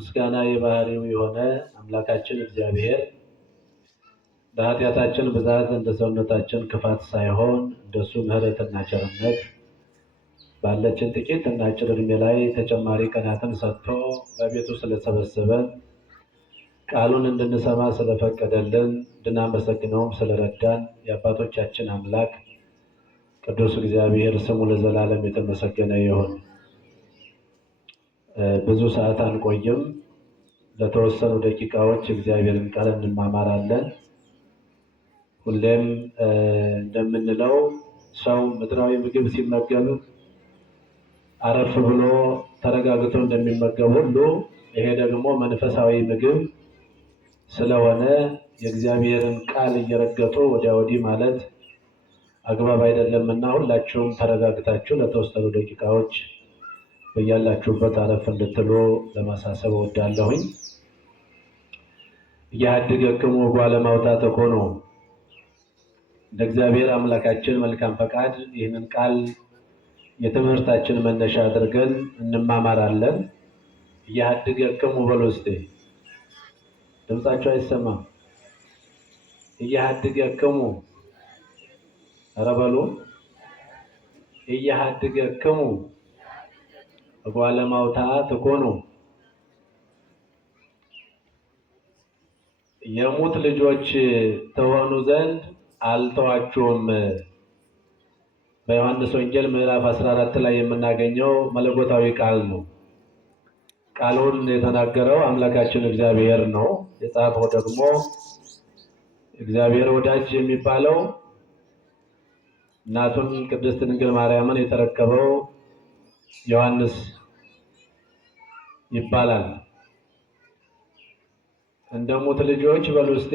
ምስጋና የባህሪው የሆነ አምላካችን እግዚአብሔር በኃጢአታችን ብዛት እንደ ሰውነታችን ክፋት ሳይሆን እንደሱ ምሕረትና ቸርነት ባለችን ጥቂት እና አጭር ዕድሜ ላይ ተጨማሪ ቀናትን ሰጥቶ በቤቱ ስለሰበሰበን ቃሉን እንድንሰማ ስለፈቀደልን እንድናመሰግነውም ስለረዳን የአባቶቻችን አምላክ ቅዱስ እግዚአብሔር ስሙ ለዘላለም የተመሰገነ ይሁን። ብዙ ሰዓት አንቆይም። ለተወሰኑ ደቂቃዎች እግዚአብሔርን ቃል እንማማራለን። ሁሌም እንደምንለው ሰው ምድራዊ ምግብ ሲመገብ አረፍ ብሎ ተረጋግቶ እንደሚመገብ ሁሉ ይሄ ደግሞ መንፈሳዊ ምግብ ስለሆነ የእግዚአብሔርን ቃል እየረገጡ ወዲያ ወዲህ ማለት አግባብ አይደለምና ሁላችሁም ተረጋግታችሁ ለተወሰኑ ደቂቃዎች በያላችሁበት አረፍ እንድትሉ ለማሳሰብ እወዳለሁኝ። እያድገክሙ ጓለማውጣት ኮኖ እንደ እግዚአብሔር አምላካችን መልካም ፈቃድ ይህንን ቃል የትምህርታችን መነሻ አድርገን እንማማራለን። እያድገክሙ በሉ እስቲ፣ ድምጻችሁ አይሰማም። እያድገክሙ ኧረ በሉ እያድገክሙ ጓለማውጣት ኮኖ የሙት ልጆች ተሆኑ ዘንድ አልተዋችሁም። በዮሐንስ ወንጌል ምዕራፍ 14 ላይ የምናገኘው መለኮታዊ ቃል ነው። ቃሉን የተናገረው አምላካችን እግዚአብሔር ነው። የጻፈው ደግሞ እግዚአብሔር ወዳጅ የሚባለው እናቱን ቅድስት ድንግል ማርያምን የተረከበው ዮሐንስ ይባላል። እንደ ሙት ልጆች በሉ እስቲ፣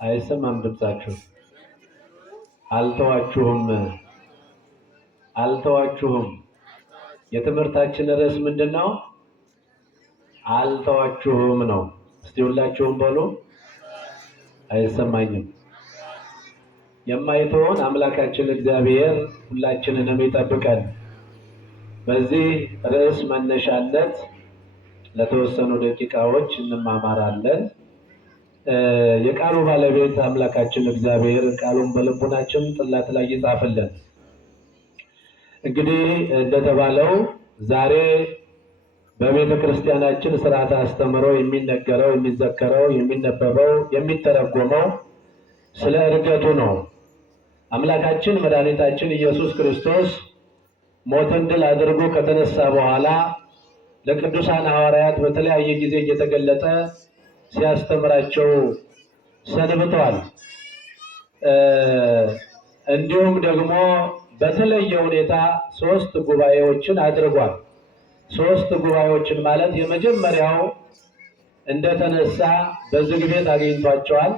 አይሰማም ድምጻችሁ። አልተዋችሁም። የትምህርታችን ርዕስ ምንድነው? አልተዋችሁም ነው። እስቲ ሁላችሁም በሉ። አይሰማኝም። የማይተወን አምላካችን እግዚአብሔር ሁላችንንም ይጠብቀን። በዚህ ርዕስ መነሻነት ለተወሰኑ ደቂቃዎች እንማማራለን። የቃሉ ባለቤት አምላካችን እግዚአብሔር ቃሉን በልቡናችን ጽላት ላይ ይጻፍልን። እንግዲህ እንደተባለው ዛሬ በቤተ ክርስቲያናችን ስርዓተ አስተምህሮ የሚነገረው፣ የሚዘከረው፣ የሚነበበው፣ የሚተረጎመው ስለ ዕርገቱ ነው። አምላካችን መድኃኒታችን ኢየሱስ ክርስቶስ ሞትን ድል አድርጎ ከተነሳ በኋላ ለቅዱሳን ሐዋርያት በተለያየ ጊዜ እየተገለጠ ሲያስተምራቸው ሰንብተዋል። እንዲሁም ደግሞ በተለየ ሁኔታ 3 ጉባኤዎችን አድርጓል። 3 ጉባኤዎችን ማለት የመጀመሪያው እንደተነሳ በዝግ ቤት አግኝቷቸዋል።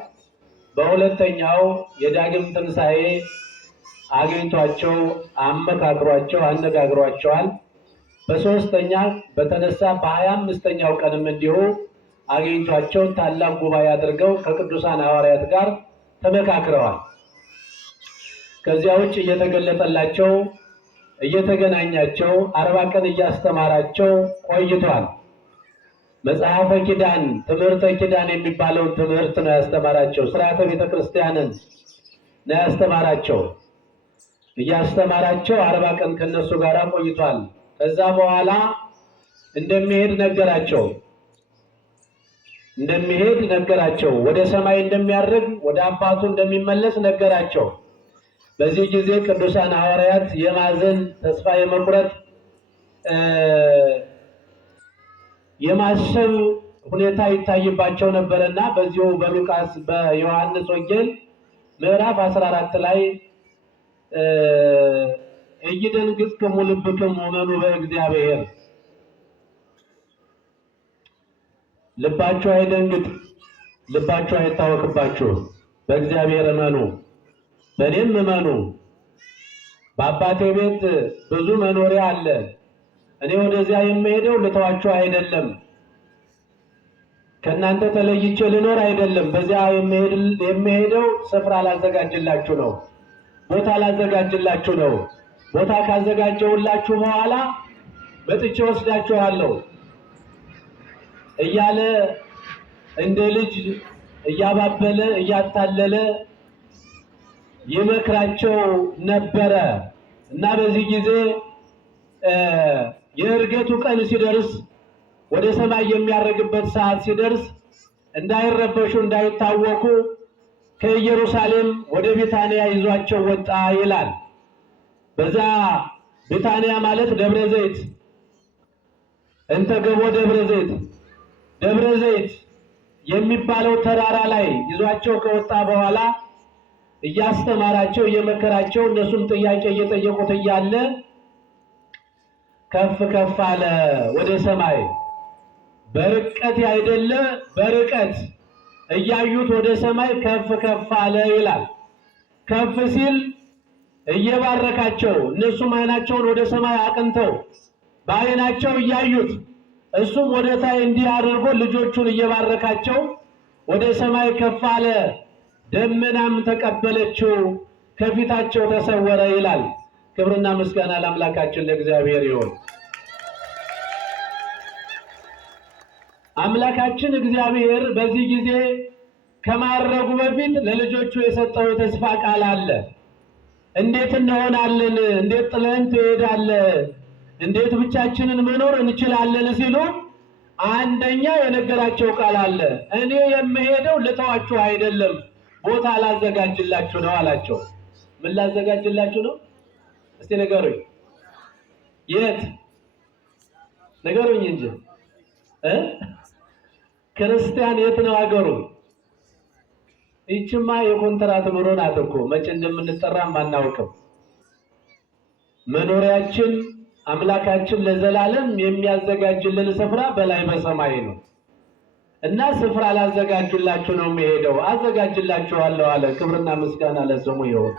በሁለተኛው የዳግም ትንሣኤ አግኝቷቸው አመካክሯቸው አነጋግሯቸዋል። በሶስተኛ በተነሳ በ25ኛው ቀንም እንዲሁ አግኝቷቸው ታላቅ ጉባኤ አድርገው ከቅዱሳን ሐዋርያት ጋር ተመካክረዋል። ከዚያ ውጭ እየተገለጠላቸው እየተገናኛቸው 40 ቀን እያስተማራቸው ቆይቷል። መጽሐፈ ኪዳን፣ ትምህርተ ኪዳን የሚባለውን ትምህርት ነው ያስተማራቸው። ሥርዓተ ቤተ ክርስቲያንን ነው ያስተማራቸው። እያስተማራቸው 40 ቀን ከነሱ ጋር ቆይቷል። ከዛ በኋላ እንደሚሄድ ነገራቸው። ወደ ሰማይ እንደሚያርግ ወደ አባቱ እንደሚመለስ ነገራቸው። በዚህ ጊዜ ቅዱሳን ሐዋርያት የማዘን ተስፋ የመቁረጥ የማሰብ ሁኔታ ይታይባቸው ነበርና በዚሁ በዮሐንስ ወንጌል ምዕራፍ 14 ላይ እይደንግጽክሙ ልብክሙ እመኑ በእግዚአብሔር፣ ልባችሁ አይደንግጥ፣ ልባችሁ አይታወክባችሁ፣ በእግዚአብሔር እመኑ፣ በእኔም እመኑ። በአባቴ ቤት ብዙ መኖሪያ አለ። እኔ ወደዚያ የምሄደው ልተዋችሁ አይደለም፣ ከእናንተ ተለይቼ ልኖር አይደለም። በዚያ የምሄደው ስፍራ ላዘጋጅላችሁ ነው፣ ቦታ ላዘጋጅላችሁ ነው። ቦታ ካዘጋጀሁላችሁ በኋላ መጥቼ ወስዳችኋለሁ። እያለ እንደ ልጅ እያባበለ እያታለለ ይመክራቸው ነበረ እና በዚህ ጊዜ የእርገቱ ቀን ሲደርስ ወደ ሰማይ የሚያርግበት ሰዓት ሲደርስ እንዳይረበሹ እንዳይታወቁ ከኢየሩሳሌም ወደ ቢታንያ ይዟቸው ወጣ ይላል። በዛ ቢታንያ ማለት ደብረ ዘይት እንተ ገቦ ደብረ ዘይት ደብረ ዘይት የሚባለው ተራራ ላይ ይዟቸው ከወጣ በኋላ እያስተማራቸው እየመከራቸው እነሱም ጥያቄ እየጠየቁት እያለ ከፍ ከፍ አለ ወደ ሰማይ። በርቀት አይደለ በርቀት እያዩት ወደ ሰማይ ከፍ ከፍ አለ ይላል። ከፍ ሲል እየባረካቸው እነሱም ዓይናቸውን ወደ ሰማይ አቅንተው በዓይናቸው እያዩት እሱም ወደ ታይ እንዲህ አድርጎ ልጆቹን እየባረካቸው ወደ ሰማይ ከፍ አለ። ደመናም ተቀበለችው ከፊታቸው ተሰወረ ይላል። ክብርና ምስጋና ለአምላካችን ለእግዚአብሔር ይሁን። አምላካችን እግዚአብሔር በዚህ ጊዜ ከማረጉ በፊት ለልጆቹ የሰጠው የተስፋ ቃል አለ። እንዴት እንሆናለን? እንዴት ጥለን ትሄዳለህ? እንዴት ብቻችንን መኖር እንችላለን? ሲሉ አንደኛ የነገራቸው ቃል አለ። እኔ የምሄደው ልተዋችሁ አይደለም፣ ቦታ ላዘጋጅላችሁ ነው አላቸው። ምን ላዘጋጅላችሁ ነው? እስቲ ንገሩኝ። የት ንገሩኝ እንጂ ክርስቲያን የት ነው አገሩ? ይችማ የኮንትራት ኑሮ ናት እኮ መቼ እንደምንጠራም አናውቅም። መኖሪያችን አምላካችን ለዘላለም የሚያዘጋጅልን ስፍራ በላይ በሰማይ ነው እና ስፍራ ላዘጋጅላችሁ ነው የሚሄደው። አዘጋጅላችኋለሁ አለ። ክብርና ምስጋና ለስሙ ይሁን።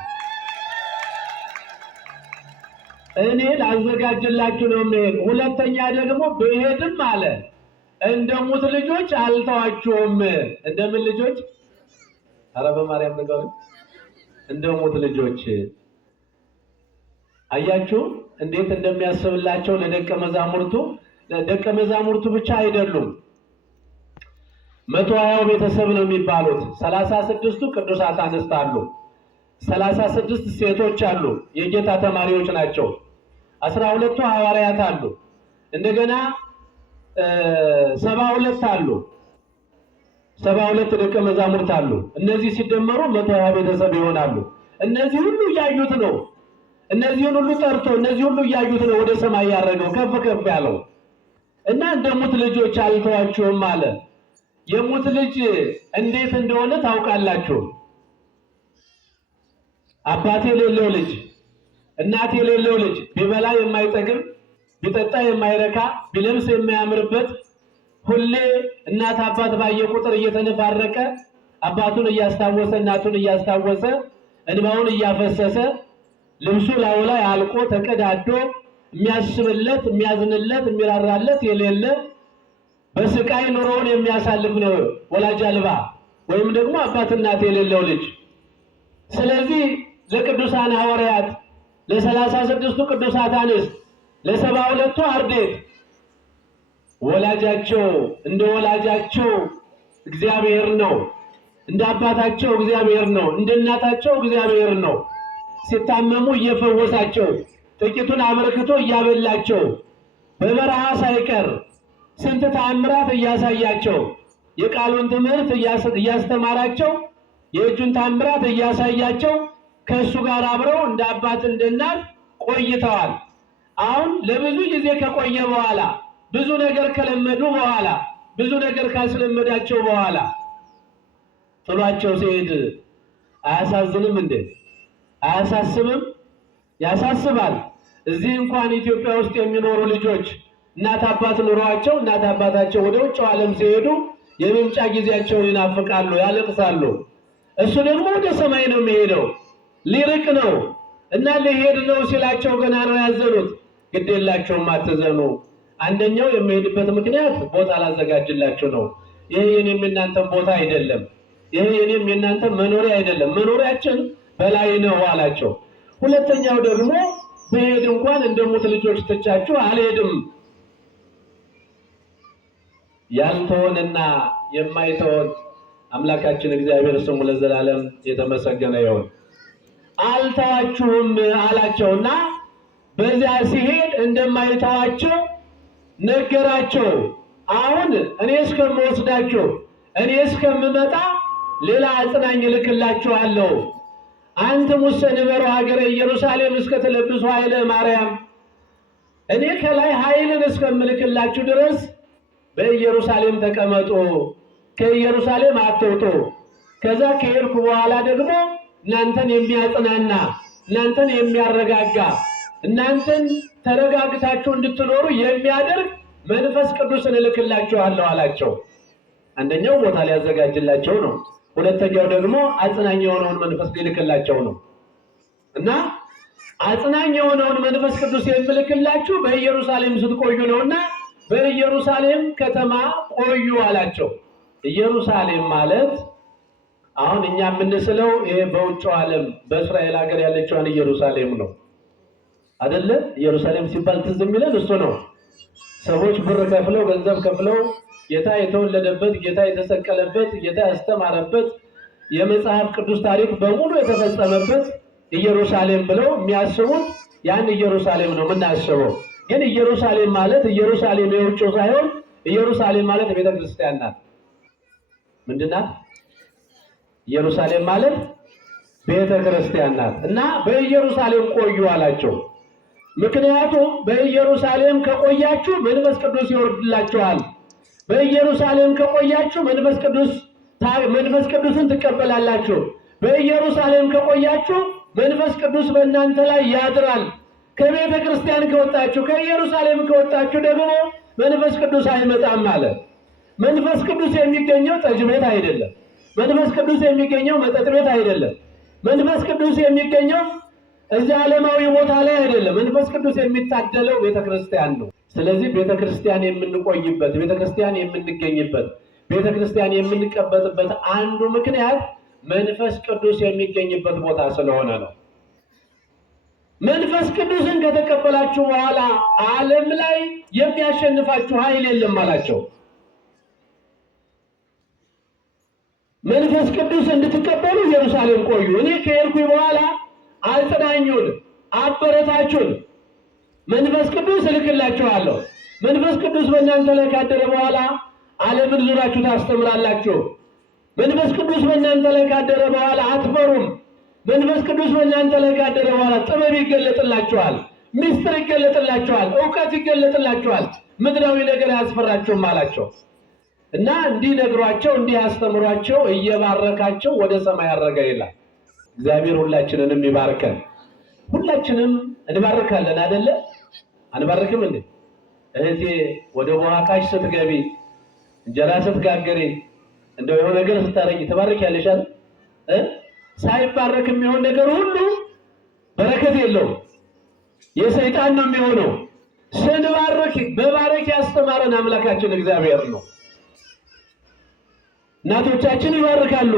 እኔ ላዘጋጅላችሁ ነው የሚሄድ። ሁለተኛ ደግሞ ብሄድም አለ እንደ ሙት ልጆች አልተዋችሁም። እንደምን ልጆች? ኧረ በማርያም ነገሩ እንደ ሙት ልጆች። አያችሁ እንዴት እንደሚያስብላቸው ለደቀ መዛሙርቱ። ለደቀ መዛሙርቱ ብቻ አይደሉም፣ 120 ቤተሰብ ነው የሚባሉት። 36ቱ ቅዱሳት አንስት አሉ፣ 36 ሴቶች አሉ፣ የጌታ ተማሪዎች ናቸው። 12ቱ ሐዋርያት አሉ፣ እንደገና 72 አሉ፣ 72 ደቀ መዛሙርት አሉ። እነዚህ ሲደመሩ 120 ቤተሰብ ይሆናሉ። እነዚህ ሁሉ እያዩት ነው። እነዚህን ሁሉ ጠርቶ እነዚህ ሁሉ እያዩት ነው ወደ ሰማይ ያረገው ከፍ ከፍ ያለው እና እንደ ሙት ልጆች አልተዋችሁም አለ። የሙት ልጅ እንዴት እንደሆነ ታውቃላችሁ። አባት የሌለው ልጅ፣ እናት የሌለው ልጅ፣ ቢበላ የማይጠግብ ቢጠጣ የማይረካ ቢለብስ የማያምርበት ሁሌ እናት አባት ባየ ቁጥር እየተነፋረቀ አባቱን እያስታወሰ እናቱን እያስታወሰ እንባውን እያፈሰሰ ልብሱ ላዩ ላይ አልቆ ተቀዳዶ የሚያስብለት የሚያዝንለት የሚራራለት የሌለ በስቃይ ኑሮውን የሚያሳልፍ ነው ወላጅ አልባ ወይም ደግሞ አባት እናት የሌለው ልጅ። ስለዚህ ለቅዱሳን ሐዋርያት ለ36ቱ ቅዱሳት አንስት ለ72ቱ አርድእት ወላጃቸው እንደ ወላጃቸው እግዚአብሔር ነው፣ እንደ አባታቸው እግዚአብሔር ነው፣ እንደ እናታቸው እግዚአብሔር ነው። ሲታመሙ እየፈወሳቸው ጥቂቱን አበርክቶ እያበላቸው በበረሃ ሳይቀር ስንት ተአምራት እያሳያቸው የቃሉን ትምህርት እያስተማራቸው የእጁን ተአምራት እያሳያቸው ከእሱ ጋር አብረው እንደ አባት እንደ እናት ቆይተዋል። አሁን ለብዙ ጊዜ ከቆየ በኋላ ብዙ ነገር ከለመዱ በኋላ ብዙ ነገር ካስለመዳቸው በኋላ ጥሏቸው ሲሄድ አያሳዝንም እንዴ? አያሳስብም? ያሳስባል። እዚህ እንኳን ኢትዮጵያ ውስጥ የሚኖሩ ልጆች እናት አባት ኑሯቸው እናት አባታቸው ወደ ውጭ ዓለም ሲሄዱ የመምጫ ጊዜያቸውን ይናፍቃሉ፣ ያለቅሳሉ። እሱ ደግሞ ወደ ሰማይ ነው የሚሄደው፣ ሊርቅ ነው እና ሊሄድ ነው ሲላቸው ገና ነው ያዘኑት። ግድ የላቸውም፣ አትዘኑ። አንደኛው የሚሄድበት ምክንያት ቦታ ላዘጋጅላችሁ ነው። ይሄ የኔም የእናንተም ቦታ አይደለም። ይሄ የኔም የእናንተም መኖሪያ አይደለም። መኖሪያችን በላይ ነው አላቸው። ሁለተኛው ደግሞ ብሄድ እንኳን እንደ ሙት ልጆች ትቻችሁ አልሄድም። ያልተወንና የማይተወን አምላካችን እግዚአብሔር ስሙ ለዘላለም የተመሰገነ ይሁን። አልተዋችሁም አላቸውና በዚያ ሲሄድ እንደማይተዋቸው ነገራቸው። አሁን እኔ እስከምወስዳችሁ እኔ እስከምመጣ ሌላ አጽናኝ እልክላችኋለሁ። አንትሙ ሰንበሩ ሀገረ ኢየሩሳሌም እስከ ትለብሱ ኃይለ ማርያም፣ እኔ ከላይ ኃይልን እስከምልክላችሁ ድረስ በኢየሩሳሌም ተቀመጡ፣ ከኢየሩሳሌም አትውጡ። ከዛ ከሄድኩ በኋላ ደግሞ እናንተን የሚያጽናና እናንተን የሚያረጋጋ እናንተን ተረጋግታችሁ እንድትኖሩ የሚያደርግ መንፈስ ቅዱስን እልክላችኋለሁ አላቸው። አንደኛው ቦታ ሊያዘጋጅላቸው ነው። ሁለተኛው ደግሞ አጽናኝ የሆነውን መንፈስ ሊልክላቸው ነው። እና አጽናኝ የሆነውን መንፈስ ቅዱስ የምልክላችሁ በኢየሩሳሌም ስትቆዩ ነውና በኢየሩሳሌም ከተማ ቆዩ አላቸው። ኢየሩሳሌም ማለት አሁን እኛ የምንስለው ይሄ በውጭው ዓለም በእስራኤል ሀገር ያለችውን ኢየሩሳሌም ነው አይደለ? ኢየሩሳሌም ሲባል ትዝ የሚለን እሱ ነው። ሰዎች ብር ከፍለው ገንዘብ ከፍለው ጌታ የተወለደበት፣ ጌታ የተሰቀለበት፣ ጌታ ያስተማረበት የመጽሐፍ ቅዱስ ታሪክ በሙሉ የተፈጸመበት ኢየሩሳሌም ብለው የሚያስቡት ያን ኢየሩሳሌም ነው የምናስበው። ግን ኢየሩሳሌም ማለት ኢየሩሳሌም የውጭው ሳይሆን ኢየሩሳሌም ማለት ቤተ ክርስቲያን ናት። ምንድን ናት? ኢየሩሳሌም ማለት ቤተ ክርስቲያን ናት። እና በኢየሩሳሌም ቆዩ አላቸው። ምክንያቱም በኢየሩሳሌም ከቆያችሁ መንፈስ ቅዱስ ይወርድላችኋል። በኢየሩሳሌም ከቆያችሁ መንፈስ ቅዱስን ትቀበላላችሁ። በኢየሩሳሌም ከቆያችሁ መንፈስ ቅዱስ በእናንተ ላይ ያድራል። ከቤተ ክርስቲያን ከወጣችሁ ከኢየሩሳሌም ከወጣችሁ ደግሞ መንፈስ ቅዱስ አይመጣም ማለት። መንፈስ ቅዱስ የሚገኘው ጠጅ ቤት አይደለም። መንፈስ ቅዱስ የሚገኘው መጠጥ ቤት አይደለም። መንፈስ ቅዱስ የሚገኘው እዚህ ዓለማዊ ቦታ ላይ አይደለም። መንፈስ ቅዱስ የሚታደለው ቤተ ክርስቲያን ነው። ስለዚህ ቤተ ክርስቲያን የምንቆይበት፣ ቤተ ክርስቲያን የምንገኝበት፣ ቤተ ክርስቲያን የምንቀበጥበት አንዱ ምክንያት መንፈስ ቅዱስ የሚገኝበት ቦታ ስለሆነ ነው። መንፈስ ቅዱስን ከተቀበላችሁ በኋላ ዓለም ላይ የሚያሸንፋችሁ ኃይል የለም አላቸው። መንፈስ ቅዱስ እንድትቀበሉ ኢየሩሳሌም ቆዩ። እኔ ከሄድኩኝ በኋላ አጽናኙን፣ አበረታችሁን መንፈስ ቅዱስ እልክላችኋለሁ። መንፈስ ቅዱስ በእናንተ ላይ ካደረ በኋላ ዓለምን ዙራችሁ ታስተምራላችሁ። መንፈስ ቅዱስ በእናንተ ላይ ካደረ በኋላ አትፈሩም። መንፈስ ቅዱስ በእናንተ ላይ ካደረ በኋላ ጥበብ ይገለጥላችኋል፣ ምስጢር ይገለጥላችኋል፣ እውቀት ይገለጥላችኋል፣ ምድራዊ ነገር አያስፈራችሁም አላቸው። እና እንዲህ ነግሯቸው እንዲህ አስተምሯቸው እየባረካቸው ወደ ሰማይ አረገ ይላል። እግዚአብሔር ሁላችንንም ይባርከን። ሁላችንም እንባርካለን አይደለ? አንባርክም እንዴ? እህቴ ወደ በኋቃሽ ስትገቢ እንጀራ ስትጋገሪ እንደው የሆነ ነገር ስታረጊ ትባርኪያለሽ አይደል? ሳይባረክ የሚሆን ነገር ሁሉ በረከት የለውም፣ የሰይጣን ነው የሚሆነው። ስንባርክ በባረክ ያስተማረን አምላካችን እግዚአብሔር ነው። እናቶቻችን ይባርካሉ።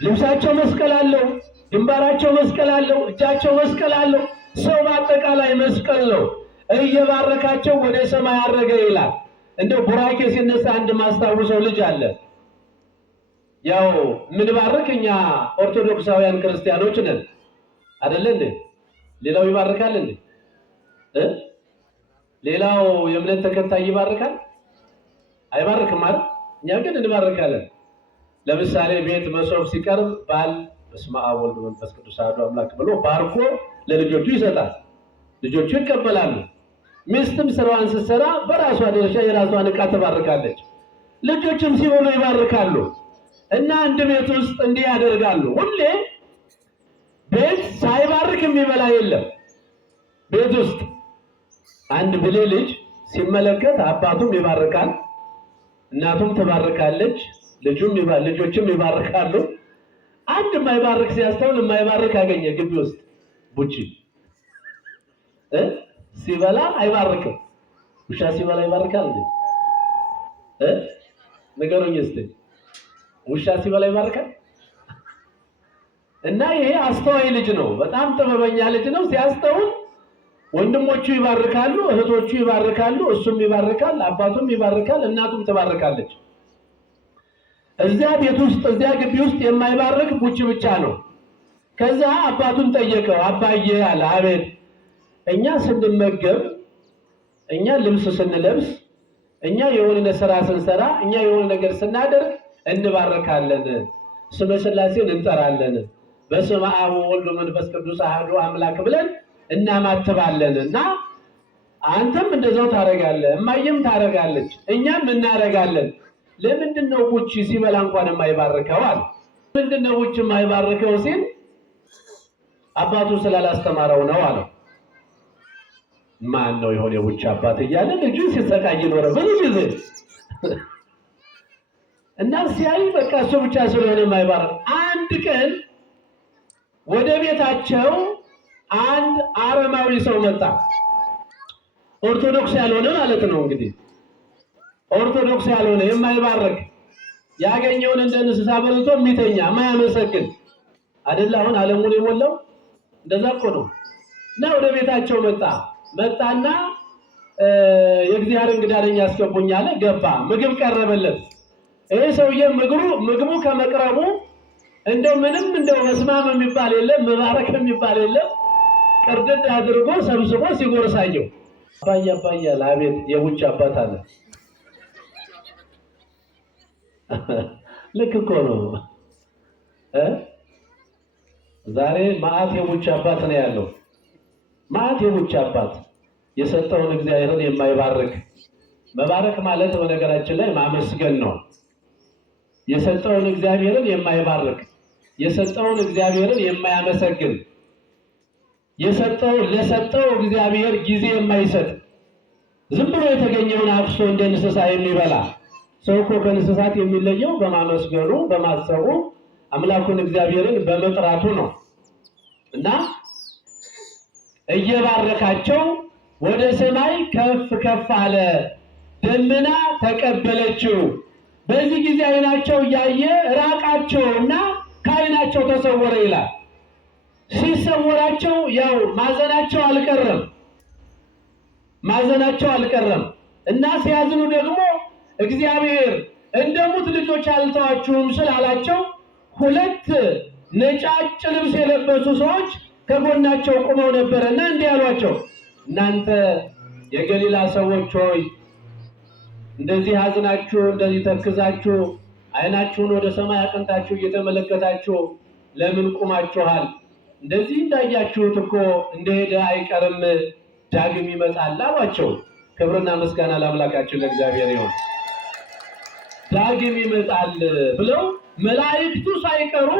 ልብሳቸው መስቀል አለው፣ ግንባራቸው መስቀል አለው፣ እጃቸው መስቀል አለው። ሰው በአጠቃላይ መስቀል ነው። እየባረካቸው ወደ ሰማይ አረገ ይላል። እንደው ቡራኬ ሲነሳ አንድ ማስታውሰው ልጅ አለ። ያው ምንባርክ እኛ ኦርቶዶክሳውያን ክርስቲያኖች ነን አይደል እንዴ? ሌላው ይባርካል እንዴ? ሌላው የእምነት ተከታይ ይባርካል? አይባርክም አይደል? እኛ ግን እንባርካለን። ለምሳሌ ቤት መሶብ ሲቀርብ ባል በስመ አብ ወወልድ ወመንፈስ ቅዱስ አሐዱ አምላክ ብሎ ባርኮ ለልጆቹ ይሰጣል። ልጆቹ ይቀበላሉ። ሚስትም ስራዋን ስትሰራ በራሷ ድርሻ የራሷን ዕቃ ትባርካለች። ልጆችም ሲሆኑ ይባርካሉ። እና አንድ ቤት ውስጥ እንዲህ ያደርጋሉ። ሁሌ ቤት ሳይባርክ የሚበላ የለም። ቤት ውስጥ አንድ ብልህ ልጅ ሲመለከት አባቱም ይባርካል፣ እናቱም ትባርካለች፣ ልጆችም ይባርካሉ። አንድ የማይባርክ ሲያስተውል የማይባርክ አገኘ። ግቢ ውስጥ ቡቺ ሲበላ አይባርክም። ውሻ ሲበላ ይባርካል እንዴ? ንገሩኝ እስቲ። ውሻ ሲበላ ይባርካል? እና ይሄ አስተዋይ ልጅ ነው፣ በጣም ጥበበኛ ልጅ ነው። ሲያስተውል ወንድሞቹ ይባርካሉ፣ እህቶቹ ይባርካሉ፣ እሱም ይባርካል፣ አባቱም ይባርካል፣ እናቱም ትባርካለች። እዚያ ቤት ውስጥ እዚያ ግቢ ውስጥ የማይባርክ ቡቺ ብቻ ነው። ከዛ አባቱን ጠየቀው። አባዬ አለ። አቤት። እኛ ስንመገብ፣ እኛ ልብስ ስንለብስ፣ እኛ የሆነ ስራ ስንሰራ፣ እኛ የሆነ ነገር ስናደርግ እንባርካለን፣ ስመ ሥላሴን እንጠራለን፣ በስመ አብ ወወልድ ወመንፈስ ቅዱስ አሐዱ አምላክ ብለን እናማትባለን። እና አንተም እንደዛው ታረጋለህ፣ እማየም ታረጋለች፣ እኛም እናረጋለን። ለምንድን ነው ቡቺ ሲበላ እንኳን የማይባርከው አለ። ምንድን ነው ቡቺ የማይባርከው ሲል አባቱ ስላላስተማረው ነው አለው። ማን ነው የሆነ የቡቺ አባት እያለ ልጁ ሲሰቃይ ኖረ ብዙ ጊዜ እና ሲያይ በቃ እሱ ብቻ ስለሆነ የማይባርክ። አንድ ቀን ወደ ቤታቸው አንድ አረማዊ ሰው መጣ። ኦርቶዶክስ ያልሆነ ማለት ነው እንግዲህ ኦርቶዶክስ ያልሆነ የማይባርክ ያገኘውን እንደ እንስሳ በልቶ የሚተኛ የማያመሰግን አይደል? አሁን ዓለሙን የሞላው እንደዛ እኮ ነው። እና ወደ ቤታቸው መጣና የእግዚአብሔር እንግዳ ነኝ አስገቡኝ አለ። ገባ። ምግብ ቀረበለት። ይሄ ሰውዬ ምግቡ ከመቅረቡ እንደው ምንም እንደው መስማም የሚባል የለም፣ መባረክ የሚባል የለም። ቅርድድ አድርጎ ሰብስቦ ሲጎርሳየው አባዬ አለ። አቤት። የቡቺ አባት አለ። ልክ እኮ ነው። ዛሬ መዓት የቡቺ አባት ነው ያለው። መዓት የቡቺ አባት የሰጠውን እግዚአብሔርን የማይባርክ። መባረክ ማለት በነገራችን ላይ ማመስገን ነው። የሰጠውን እግዚአብሔርን የማይባርክ፣ የሰጠውን እግዚአብሔርን የማያመሰግን፣ ለሰጠው እግዚአብሔር ጊዜ የማይሰጥ፣ ዝም ብሎ የተገኘውን አፍሶ እንደ እንስሳ የሚበላ ሰው እኮ ከእንስሳት የሚለየው በማመስገኑ፣ በማሰቡ፣ አምላኩን እግዚአብሔርን በመጥራቱ ነው። እና እየባረካቸው ወደ ሰማይ ከፍ ከፍ አለ፣ ደመና ተቀበለችው። በዚህ ጊዜ ዓይናቸው እያየ ራቃቸውና ከዓይናቸው ተሰወረ ይላል። ሲሰወራቸው ያው ማዘናቸው አልቀረም እና ሲያዝኑ ደግሞ እግዚአብሔር እንደ ሙት ልጆች አልተዋችሁም ስላላቸው ሁለት ነጫጭ ልብስ የለበሱ ሰዎች ከጎናቸው ቆመው ነበርና እንዲህ አሏቸው፣ እናንተ የገሊላ ሰዎች ሆይ እንደዚህ አዝናችሁ እንደዚህ ተክዛችሁ ዓይናችሁን ወደ ሰማይ አቅንታችሁ እየተመለከታችሁ ለምን ቆማችኋል? እንደዚህ እንዳያችሁት እኮ እንደሄደ አይቀርም፣ ዳግም ይመጣል አሏቸው። ክብርና ምስጋና ለአምላካችን ለእግዚአብሔር ይሁን። ዳግም ይመጣል ብለው መላእክቱ ሳይቀሩ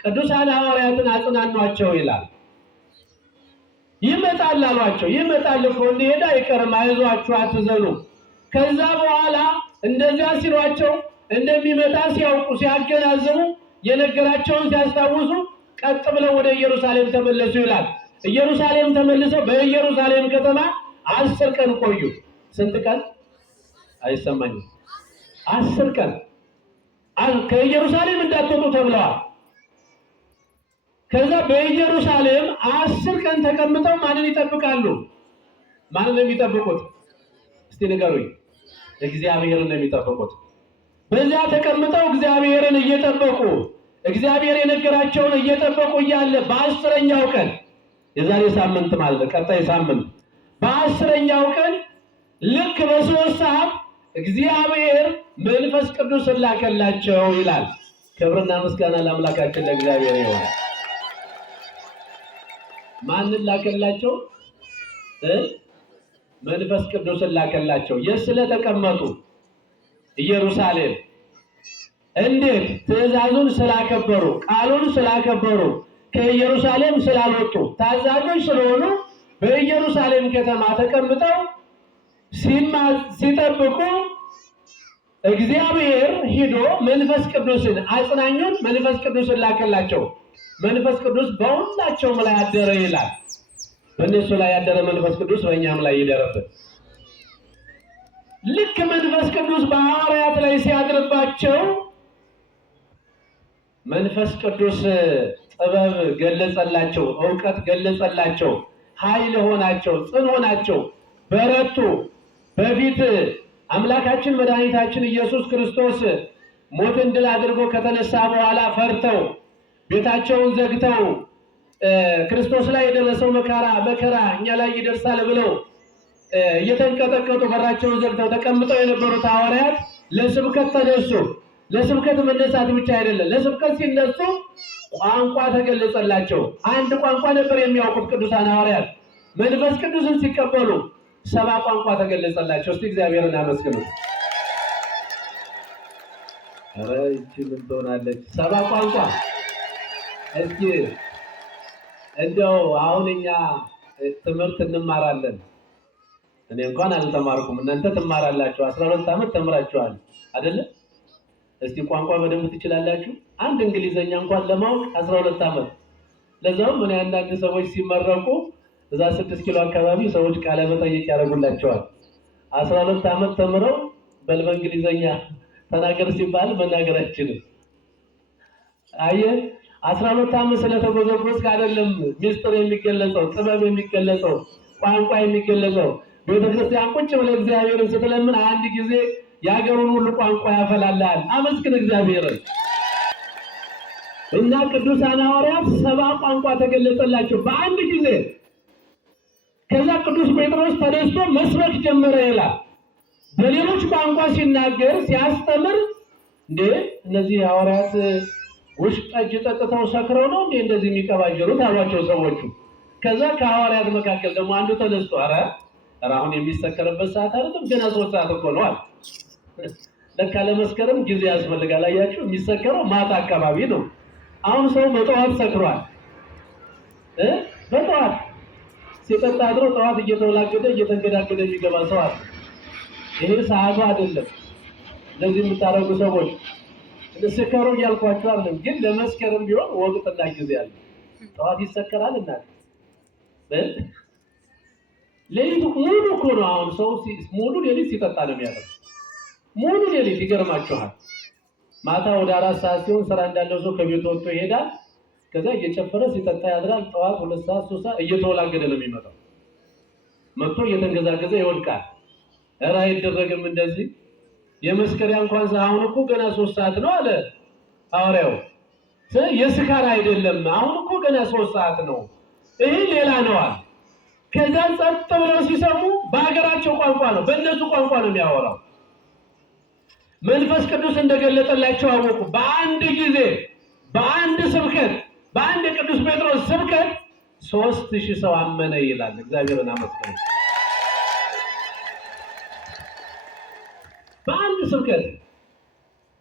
ቅዱሳን ሐዋርያትን አጽናኗቸው ይላል። ይመጣል አሏቸው። ይመጣል እኮ እንደሄደ አይቀርም፣ አይዟችሁ አትዘኑ። ከዛ በኋላ እንደዚያ ሲሏቸው እንደሚመጣ ሲያውቁ ሲያገናዝቡ የነገራቸውን ሲያስታውሱ ቀጥ ብለው ወደ ኢየሩሳሌም ተመለሱ ይላል። ኢየሩሳሌም ተመልሰው በኢየሩሳሌም ከተማ 10 ቀን ቆዩ። ስንት ቀን? አይሰማኝም። 10 ቀን ከኢየሩሳሌም እንዳትወጡ ተብለዋል። ከዛ በኢየሩሳሌም 10 ቀን ተቀምጠው ማንን ይጠብቃሉ? ማንን ነው የሚጠብቁት? እስቲ ንገሩኝ። እግዚአብሔርን ነው የሚጠብቁት። በዚያ ተቀምጠው እግዚአብሔርን እየጠበቁ እግዚአብሔር የነገራቸውን እየጠበቁ እያለ በ10ኛው ቀን የዛሬ ሳምንት ማለት ቀጣይ ሳምንት በ10ኛው ቀን ልክ በ3 ሰዓት እግዚአብሔር መንፈስ ቅዱስ ላከላቸው ይላል። ክብርና ምስጋና ለአምላካችን ለእግዚአብሔር ይሁን። ማንን ላከላቸው? መንፈስ ቅዱስ ላከላቸው። ስለተቀመጡ ኢየሩሳሌም እንዴት? ትእዛዙን ስላከበሩ፣ ቃሉን ስላከበሩ፣ ከኢየሩሳሌም ስላልወጡ፣ ታዛዦች ስለሆኑ በኢየሩሳሌም ከተማ ተቀምጠው ሲጠብቁ እግዚአብሔር ሂዶ መንፈስ ቅዱስን አጽናኙን መንፈስ ቅዱስን ላከላቸው። መንፈስ ቅዱስ በሁላቸውም ላይ አደረ ይላል። በእነሱ ላይ ያደረ መንፈስ ቅዱስ በእኛም ላይ ይደረብን። ልክ መንፈስ ቅዱስ በሐዋርያት ላይ ሲያድርባቸው መንፈስ ቅዱስ ጥበብ ገለጸላቸው፣ ዕውቀት ገለጸላቸው። ኃይል ሆናቸው፣ ጽን ሆናቸው፣ በረቱ። በፊት አምላካችን መድኃኒታችን ኢየሱስ ክርስቶስ ሞትን ድል አድርጎ ከተነሳ በኋላ ፈርተው ቤታቸውን ዘግተው ክርስቶስ ላይ የደረሰው መከራ እኛ ላይ ይደርሳል ብለው እየተንቀጠቀጡ በራቸውን ዘግተው ተቀምጠው የነበሩት ሐዋርያት ለስብከት ተነሱ። ለስብከት መነሳት ብቻ አይደለም፣ ለስብከት ሲነሱ ቋንቋ ተገለጸላቸው። አንድ ቋንቋ ነበር የሚያውቁት ቅዱሳን ሐዋርያት። መንፈስ ቅዱስን ሲቀበሉ 7 ቋንቋ ተገለጸላቸው። እስቲ እግዚአብሔርን አመስግኑ። ኧረ ይቺ ምን ትሆናለች? 7 ቋንቋ። እስኪ እንደው አሁን እኛ ትምህርት እንማራለን። እኔ እንኳን አልተማርኩም፣ እናንተ ትማራላችሁ። 12 ዓመት ተምራችኋል አይደለ? እስቲ ቋንቋ በደንብ ትችላላችሁ? አንድ እንግሊዘኛ እንኳን ለማወቅ 12 ዓመት። ለዛውም ምን አንዳንድ ሰዎች ሲመረቁ እዛ 6 ኪሎ አካባቢ ሰዎች ቃለ መጠይቅ ያደርጉላቸዋል። 12 ዓመት ተምረው በእንግሊዘኛ ተናገር ሲባል መናገር አይችልም። አየህ፣ 12 ዓመት ስለተጎዘጎዝክ አይደለም ሚስጥር የሚገለጸው፣ ጥበብ የሚገለጸው፣ ቋንቋ የሚገለጸው። ቤተክርስቲያን ቁጭ ብለህ እግዚአብሔርን ስትለምን አንድ ጊዜ የሀገሩን ሁሉ ቋንቋ ያፈላልሃል። አመስግን እግዚአብሔርን። እና ቅዱሳን ሐዋርያት 7 ቋንቋ ተገለጸላቸው በአንድ ጊዜ። ከዛ ቅዱስ ጴጥሮስ ተነስቶ መስበክ ጀመረ ይላል። በሌሎች ቋንቋ ሲናገር ሲያስተምር፣ እንዴ እነዚህ ሐዋርያት ውስጥ ጠጅ ጠጥተው ሰክረው ነው እንዴ እንደዚህ የሚቀባጀሩት አሏቸው ሰዎቹ። ከዛ ከሐዋርያት መካከል ደግሞ አንዱ ተነስቶ ኧረ አሁን የሚሰከርበት ሰዓት አይደለም፣ ገና 3 ሰዓት እኮ ነው አለ። ለካ ለመስከረም ጊዜ ያስፈልጋል። አያችሁ፣ የሚሰከረው ማታ አካባቢ ነው። አሁን ሰው በጠዋት ሰክሯል። በጠዋት ሲጠጣ አድሮ ጠዋት እየተወላገደ እየተንገዳገደ የሚገባ ሰው አለ። ይሄ ሰዓቱ አይደለም። ለዚህ የምታረጉ ሰዎች ስከሩ እያልኳችሁ አይደለም፣ ግን ለመስከረም ቢሆን ወቅትና ጊዜ አለ። ጠዋት ይሰከራል እና ሌሊቱ ሙሉ እኮ ነው። አሁን ሰው ሙሉ ሌሊት ሲጠጣ ነው የሚያደርገው። ሙሉ ሌሊት ይገርማችኋል። ማታ ወደ 4 ሰዓት ሲሆን ስራ እንዳለው ሰው ከቤት ወጥቶ ይሄዳል። ከዛ እየጨፈረ ሲጠጣ ያድራል። ጠዋት 2 ሰዓት 3 ሰዓት እየተወላገደ ነው የሚመጣው። መጥቶ እየተንገዛገዘ ይወድቃል። ኧረ አይደረግም እንደዚህ። የመስከሪያ እንኳን አሁን እኮ ገና 3 ሰዓት ነው አለ ሐዋርያው። የስካር አይደለም፣ አሁን እኮ ገና 3 ሰዓት ነው። ይሄ ሌላ ነው አለ። ከዛ ጸጥ ብለው ሲሰሙ በሀገራቸው ቋንቋ ነው፣ በእነሱ ቋንቋ ነው የሚያወራው። መንፈስ ቅዱስ እንደገለጠላቸው አወቁ። በአንድ ጊዜ በአንድ ስብከት፣ በአንድ ቅዱስ ጴጥሮስ ስብከት 3000 ሰው አመነ ይላል። እግዚአብሔርን አመስግኑ። በአንድ ስብከት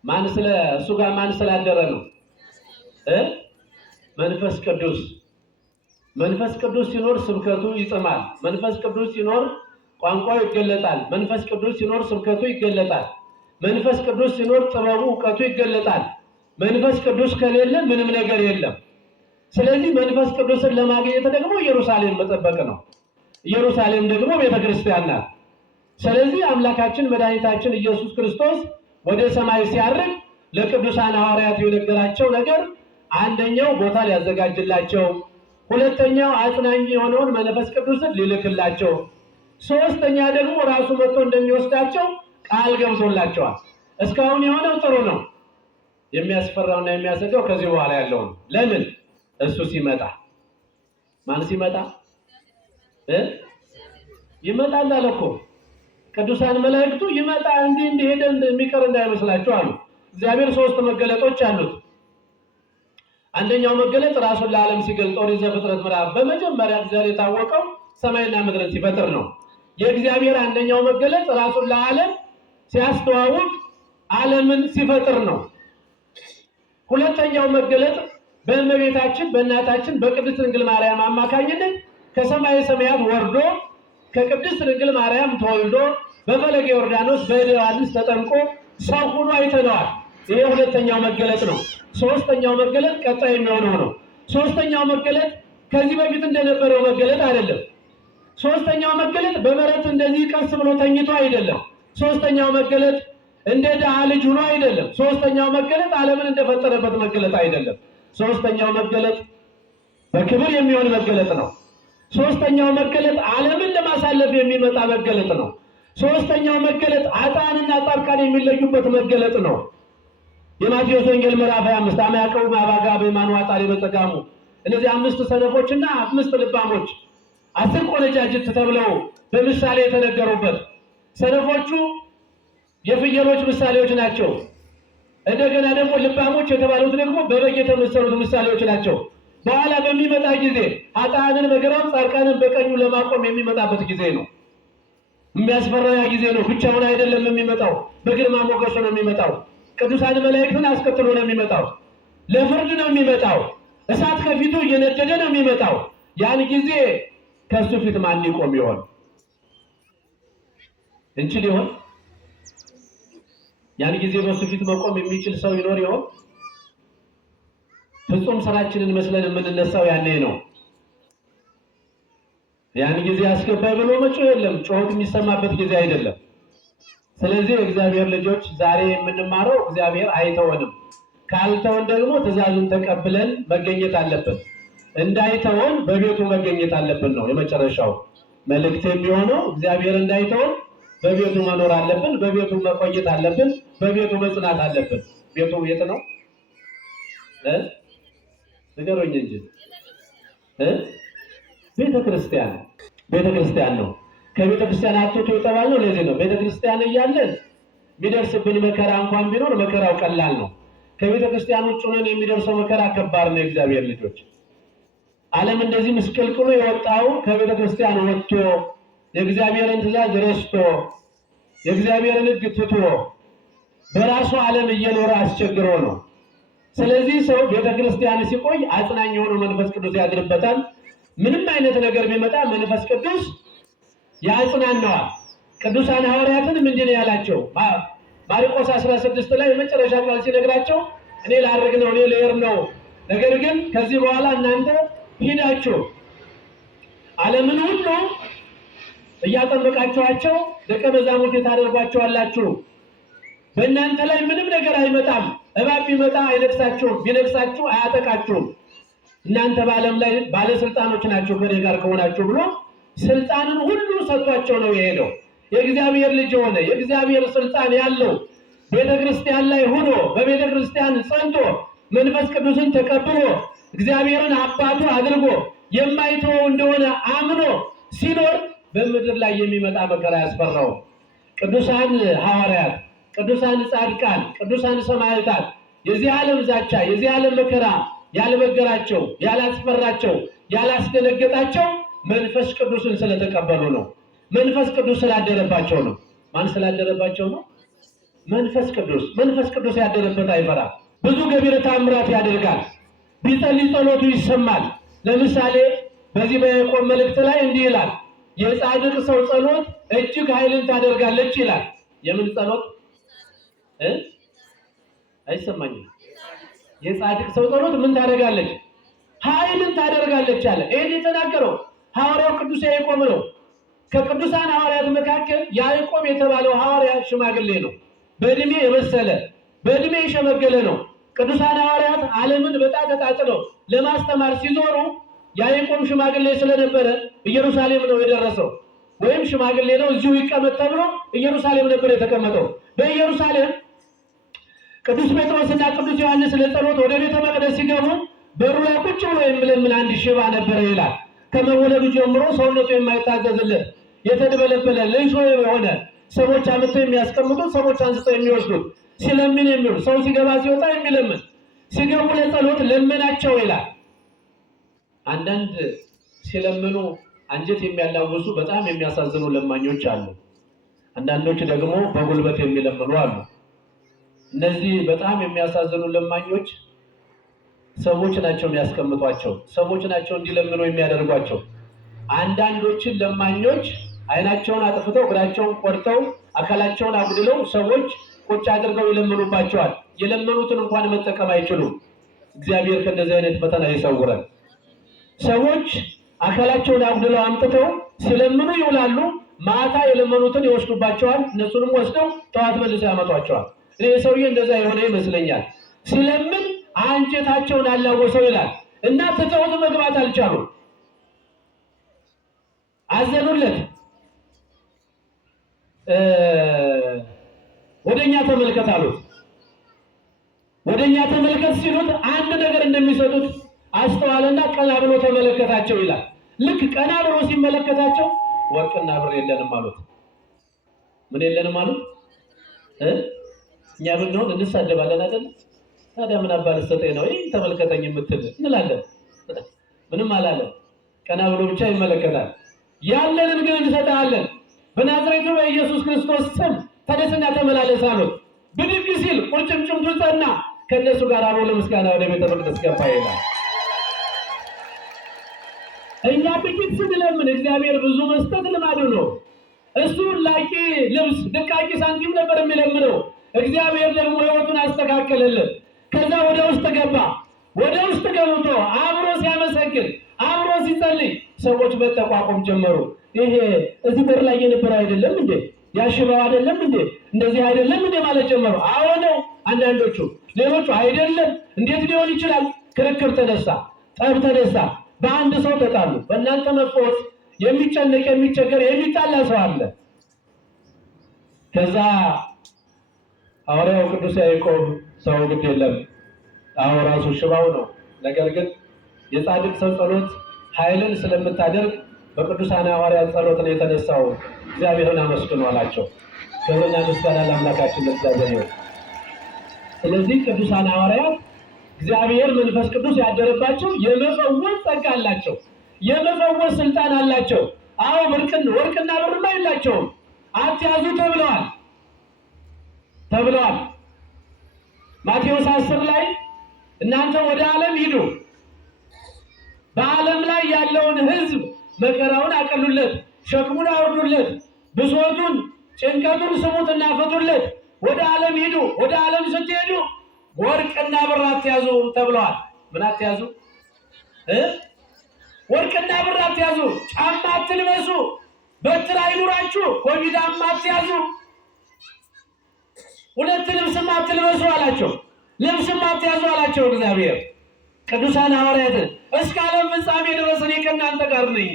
ማን ስለ እሱ ጋር ማን ስላደረ ነው? መንፈስ ቅዱስ። መንፈስ ቅዱስ ሲኖር ስብከቱ ይጥማል። መንፈስ ቅዱስ ሲኖር ቋንቋው ይገለጣል። መንፈስ ቅዱስ ሲኖር ስብከቱ ይገለጣል። መንፈስ ቅዱስ ሲኖር ጥበቡ እውቀቱ ይገለጣል። መንፈስ ቅዱስ ከሌለ ምንም ነገር የለም። ስለዚህ መንፈስ ቅዱስን ለማግኘት ደግሞ ኢየሩሳሌም መጠበቅ ነው። ኢየሩሳሌም ደግሞ ቤተክርስቲያን ናት። ስለዚህ አምላካችን መድኃኒታችን ኢየሱስ ክርስቶስ ወደ ሰማይ ሲያርግ ለቅዱሳን ሐዋርያት የነገራቸው ነገር አንደኛው ቦታ ሊያዘጋጅላቸው፣ ሁለተኛው አጽናኝ የሆነውን መንፈስ ቅዱስን ሊልክላቸው፣ ሶስተኛ ደግሞ ራሱ መጥቶ እንደሚወስዳቸው ቃል ገብቶላቸዋል። እስካሁን የሆነው ጥሩ ነው። የሚያስፈራውና የሚያሰጋው ከዚህ በኋላ ያለው ነው። ለምን? እሱ ሲመጣ። ማን ሲመጣ? ይመጣል አለ እኮ ቅዱሳን መላእክቱ። ይመጣ እንዲህ ሄደ የሚቀር እንዳይመስላችሁ አሉ። እግዚአብሔር 3 መገለጦች አሉት። አንደኛው መገለጥ ራሱን ለዓለም ሲገልጥ ኦሪት ዘፍጥረት ምዕራፍ በመጀመሪያ እግዚአብሔር የታወቀው ሰማይና ምድርን ሲፈጥር ነው። የእግዚአብሔር አንደኛው መገለጥ ራሱን ለዓለም ሲያስተዋውቅ ዓለምን ሲፈጥር ነው። ሁለተኛው መገለጥ በእመቤታችን በእናታችን በቅድስት ድንግል ማርያም አማካኝነት ከሰማየ ሰማያት ወርዶ ከቅድስት ድንግል ማርያም ተወልዶ በፈለገ ዮርዳኖስ በእደ ዮሐንስ ተጠምቆ ሰው ሆኖ አይተነዋል። ይሄ ሁለተኛው መገለጥ ነው። ሶስተኛው መገለጥ ቀጣይ የሚሆነው ነው። ሶስተኛው መገለጥ ከዚህ በፊት እንደነበረው መገለጥ አይደለም። ሶስተኛው መገለጥ በበረት እንደዚህ ቀስ ብሎ ተኝቶ አይደለም። ሶስተኛው መገለጥ እንደ ድሃ ልጅ ሆኖ አይደለም። ሶስተኛው መገለጥ ዓለምን እንደፈጠረበት መገለጥ አይደለም። ሶስተኛው መገለጥ በክብር የሚሆን መገለጥ ነው። ሶስተኛው መገለጥ ዓለምን ለማሳለፍ የሚመጣ መገለጥ ነው። ሶስተኛው መገለጥ ኃጥአንና ጻድቃን የሚለዩበት መገለጥ ነው። የማቴዎስ ወንጌል ምዕራፍ 25 አመ ያዕቆብ አባጋ በማኑ አጣሪ በጸጋሙ እነዚህ 5 ሰነፎችና 5 ልባሞች 10 ቆነጃጅት ተብለው በምሳሌ የተነገሩበት ሰነፎቹ የፍየሎች ምሳሌዎች ናቸው። እንደገና ደግሞ ልባሞች የተባሉት ደግሞ በበግ የተመሰሉት ምሳሌዎች ናቸው። በኋላ በሚመጣ ጊዜ ኃጥአንን በግራው ጻድቃንን በቀኙ ለማቆም የሚመጣበት ጊዜ ነው። የሚያስፈራ ጊዜ ነው። ብቻውን አይደለም የሚመጣው፣ በግርማ ሞገሱ ነው የሚመጣው። ቅዱሳን መላእክትን አስከትሎ ነው የሚመጣው። ለፍርድ ነው የሚመጣው። እሳት ከፊቱ እየነደደ ነው የሚመጣው። ያን ጊዜ ከሱ ፊት ማን ይቆም ይሆን? እንችል ይሆን? ያን ጊዜ በሱ ፊት መቆም የሚችል ሰው ይኖር ይሆን? ፍጹም ስራችንን መስለን የምንነሳው ያኔ ነው። ያን ጊዜ አስገባይ ብሎ መጮህ የለም። ጮት የሚሰማበት ጊዜ አይደለም። ስለዚህ እግዚአብሔር ልጆች ዛሬ የምንማረው እግዚአብሔር አይተወንም። ካልተወን ደግሞ ትእዛዙን ተቀብለን መገኘት አለብን። እንዳይተወን በቤቱ መገኘት አለብን ነው የመጨረሻው መልእክት የሚሆነው። እግዚአብሔር እንዳይተወን በቤቱ መኖር አለብን። በቤቱ መቆየት አለብን። በቤቱ መጽናት አለብን። ቤቱ የት ነው? ንገሩኝ እንጂ ቤተ ክርስቲያን ነው። ከቤተ ክርስቲያን አትውጡ የተባልነው ለዚህ ነው። ቤተ ክርስቲያን እያለን የሚደርስብን መከራ እንኳን ቢኖር መከራው ቀላል ነው። ከቤተ ክርስቲያን ውጭ ሆነን የሚደርሰው መከራ ከባድ ነው። የእግዚአብሔር ልጆች ዓለም እንደዚህ ምስቅልቅሉ የወጣው ከቤተ ክርስቲያን ወጥቶ የእግዚአብሔርን ትእዛዝ ረስቶ የእግዚአብሔርን ሕግ ትቶ በራሱ ዓለም እየኖረ አስቸግሮ ነው። ስለዚህ ሰው ቤተ ክርስቲያን ሲቆይ አጽናኝ የሆነው መንፈስ ቅዱስ ያድርበታል። ምንም አይነት ነገር ቢመጣ መንፈስ ቅዱስ ያጽናናዋል። ቅዱሳን ሐዋርያትን ምንድን ነው ያላቸው? ማርቆስ 16 ላይ የመጨረሻ ቃል ሲነግራቸው እኔ ላድርግ ነው፣ እኔ ልሄድ ነው፣ ነገር ግን ከዚህ በኋላ እናንተ ሂዳችሁ ዓለምን ሁሉ እያጠመቃችኋቸው ደቀ መዛሙርት ታደርጓቸዋላችሁ። በእናንተ ላይ ምንም ነገር አይመጣም። እባብ ቢመጣ አይነክሳችሁም፣ ቢነክሳችሁ አያጠቃችሁም። እናንተ በዓለም ላይ ባለስልጣኖች ናችሁ ከኔ ጋር ከሆናችሁ ብሎ ስልጣንን ሁሉ ሰጥቷቸው ነው የሄደው። የእግዚአብሔር ልጅ የሆነ የእግዚአብሔር ስልጣን ያለው ቤተ ክርስቲያን ላይ ሆኖ በቤተ ክርስቲያን ጸንቶ መንፈስ ቅዱስን ተቀብሎ እግዚአብሔርን አባቱ አድርጎ የማይተወው እንደሆነ አምኖ ሲኖር በምድር ላይ የሚመጣ መከራ ያስፈራው። ቅዱሳን ሐዋርያት፣ ቅዱሳን ጻድቃን፣ ቅዱሳን ሰማዕታት የዚህ ዓለም ዛቻ የዚህ ዓለም መከራ ያልበገራቸው፣ ያላስፈራቸው፣ ያላስደነገጣቸው መንፈስ ቅዱስን ስለተቀበሉ ነው። መንፈስ ቅዱስ ስላደረባቸው ነው። ማን ስላደረባቸው ነው? መንፈስ ቅዱስ። መንፈስ ቅዱስ ያደረበት አይፈራ። ብዙ ገቢረ ተአምራት ያደርጋል። ቢጸልይ ጸሎቱ ይሰማል። ለምሳሌ በዚህ በያዕቆብ መልእክት ላይ እንዲህ ይላል፣ የጻድቅ ሰው ጸሎት እጅግ ኃይልን ታደርጋለች ይላል። የምን ጸሎት? አይሰማኝም። የጻድቅ ሰው ጸሎት ምን ታደርጋለች? ኃይልን ታደርጋለች አለ። ይህን የተናገረው ሐዋርያው ቅዱስ ያዕቆብ ነው። ከቅዱሳን ሐዋርያት መካከል ያዕቆብ የተባለው ሐዋርያ ሽማግሌ ነው። በእድሜ የበሰለ በእድሜ የሸመገለ ነው። ቅዱሳን ሐዋርያት ዓለምን በጣም ተጣጥለው ለማስተማር ሲዞሩ ያዕቆብ ሽማግሌ ስለነበረ ኢየሩሳሌም ነው የደረሰው። ወይም ሽማግሌ ነው እዚሁ ይቀመጥ ተብሎ ኢየሩሳሌም ነበር የተቀመጠው። በኢየሩሳሌም ቅዱስ ጴጥሮስና ቅዱስ ዮሐንስ ለጸሎት ወደ ቤተ መቅደስ ሲገቡ በሩ ላይ ቁጭ ብሎ የሚለምን አንድ ሽባ ነበረ ይላል። ከመወለዱ ጀምሮ ሰውነቱ የማይታዘዝለት የተደበለበለ ልጅ የሆነ ሰዎች አምጥተው የሚያስቀምጡት፣ ሰዎች አንስተው የሚወስዱት፣ ሲለምን የሚውል ሰው ሲገባ ሲወጣ የሚለምን ሲገቡ ለጸሎት ለመናቸው ይላል። አንዳንድ ሲለምኑ አንጀት የሚያላውሱ በጣም የሚያሳዝኑ ለማኞች አሉ። አንዳንዶች ደግሞ በጉልበት የሚለምኑ አሉ። እነዚህ በጣም የሚያሳዝኑ ለማኞች ሰዎች ናቸው የሚያስቀምጧቸው፣ ሰዎች ናቸው እንዲለምኑ የሚያደርጓቸው። አንዳንዶችን ለማኞች ዓይናቸውን አጥፍተው እግራቸውን ቆርጠው አካላቸውን አጉድለው ሰዎች ቁጭ አድርገው ይለምኑባቸዋል። የለመኑትን እንኳን መጠቀም አይችሉም። እግዚአብሔር ከእንደዚህ አይነት ፈተና ይሰውረን። ሰዎች አካላቸውን አጉድለው አምጥተው ሲለምኑ ይውላሉ። ማታ የለመኑትን ይወስዱባቸዋል። እነሱንም ወስደው ጠዋት መልሰው ያመጧቸዋል። እኔ ሰውዬ እንደዛ የሆነ ይመስለኛል። ሲለምን አንጀታቸውን አላወሰው ይላል እና ትተውት መግባት አልቻሉም። አዘኑለት። ወደኛ ተመልከት አሉት። ወደኛ ተመልከት ሲሉት አንድ ነገር እንደሚሰጡት አስተዋለና ቀና ብሎ ተመለከታቸው ይላል። ልክ ቀና ብሎ ሲመለከታቸው ወርቅና ብር የለንም አሉት። ምን የለንም አሉት? እኛ ብንሆን እንሳደባለን አይደል? ታዲያ ምን አባል ሰጠኝ ነው ይሄ ተመልከተኝ የምትል እንላለን። ምንም አላለም። ቀና ብሎ ብቻ ይመለከታል። ያለንን ግን እንሰጣለን፣ በናዝሬቱ በኢየሱስ ክርስቶስ ስም ተነስና ተመላለስ አሉት። ብድግ ሲል ቁርጭምጭምቱ ጸና፣ ከነሱ ጋር አብሮ ለምስጋና ወደ ቤተ መቅደስ ገባ ይላል። እኛ ጥቂት ስንለምን እግዚአብሔር ብዙ መስጠት ልማዱ ነው። እሱ ላቂ ልብስ ደቃቂ ሳንቲም ነበር የሚለምነው። እግዚአብሔር ደግሞ ሕይወቱን አስተካከለለት። ከዛ ወደ ውስጥ ገባ። ወደ ውስጥ ገብቶ አብሮ ሲያመሰግን አብሮ ሲጸልይ ሰዎች መጠቋቆም ጀመሩ። ይሄ እዚህ በር ላይ የነበረ አይደለም እንዴ? ያሽባው አይደለም እንዴ? እንደዚህ አይደለም እንዴ ማለት ጀመሩ። አዎ ነው አንዳንዶቹ፣ ሌሎቹ አይደለም። እንዴት ሊሆን ይችላል? ክርክር ተነሳ፣ ጠብ ተነሳ። በአንድ ሰው ተጣሉ። በእናንተ መፈወስ የሚጨነቅ የሚቸገር የሚጣላ ሰው አለ። ከዛ ሐዋርያው ቅዱስ ያዕቆብ ሰው ግድ የለም አሁን ራሱ ሽባው ነው፣ ነገር ግን የጻድቅ ሰው ጸሎት ኃይልን ስለምታደርግ በቅዱሳን ሐዋርያት ጸሎት ነው የተነሳው፣ እግዚአብሔርን አመስግኑ አላቸው። ክብርና ምስጋና ለአምላካችን ለእግዚአብሔር ይሁን። ስለዚህ ቅዱሳን ሐዋርያት እግዚአብሔር መንፈስ ቅዱስ ያደረባቸው የመፈወስ ጸጋ አላቸው፣ የመፈወስ ስልጣን አላቸው። አዎ ወርቅና ብርማ የላቸውም፣ አትያዙ ተብለዋል። ማቴዎስ 10 ላይ እናንተ ወደ ዓለም ሂዱ፣ በዓለም ላይ ያለውን ሕዝብ መከራውን አቀሉለት፣ ሸክሙን አውርዱለት፣ ብሶቱን ጭንቀቱን ስሙትና ፍቱለት። ወደ ዓለም ሂዱ። ወደ ዓለም ስትሄዱ ወርቅና ብር አትያዙ ተብለዋል። ምን አትያዙ? ወርቅና ብር አትያዙ፣ ጫማ አትልበሱ፣ በትር አይኑራችሁ፣ ኮሚዳም አትያዙ፣ ሁለት ልብስም አትልበሱ አላቸው። ልብስም አትያዙ አላቸው እግዚአብሔር። ቅዱሳን ሐዋርያትን እስከ ዓለም ፍጻሜ ድረስ እኔ ከእናንተ ጋር ነኝ።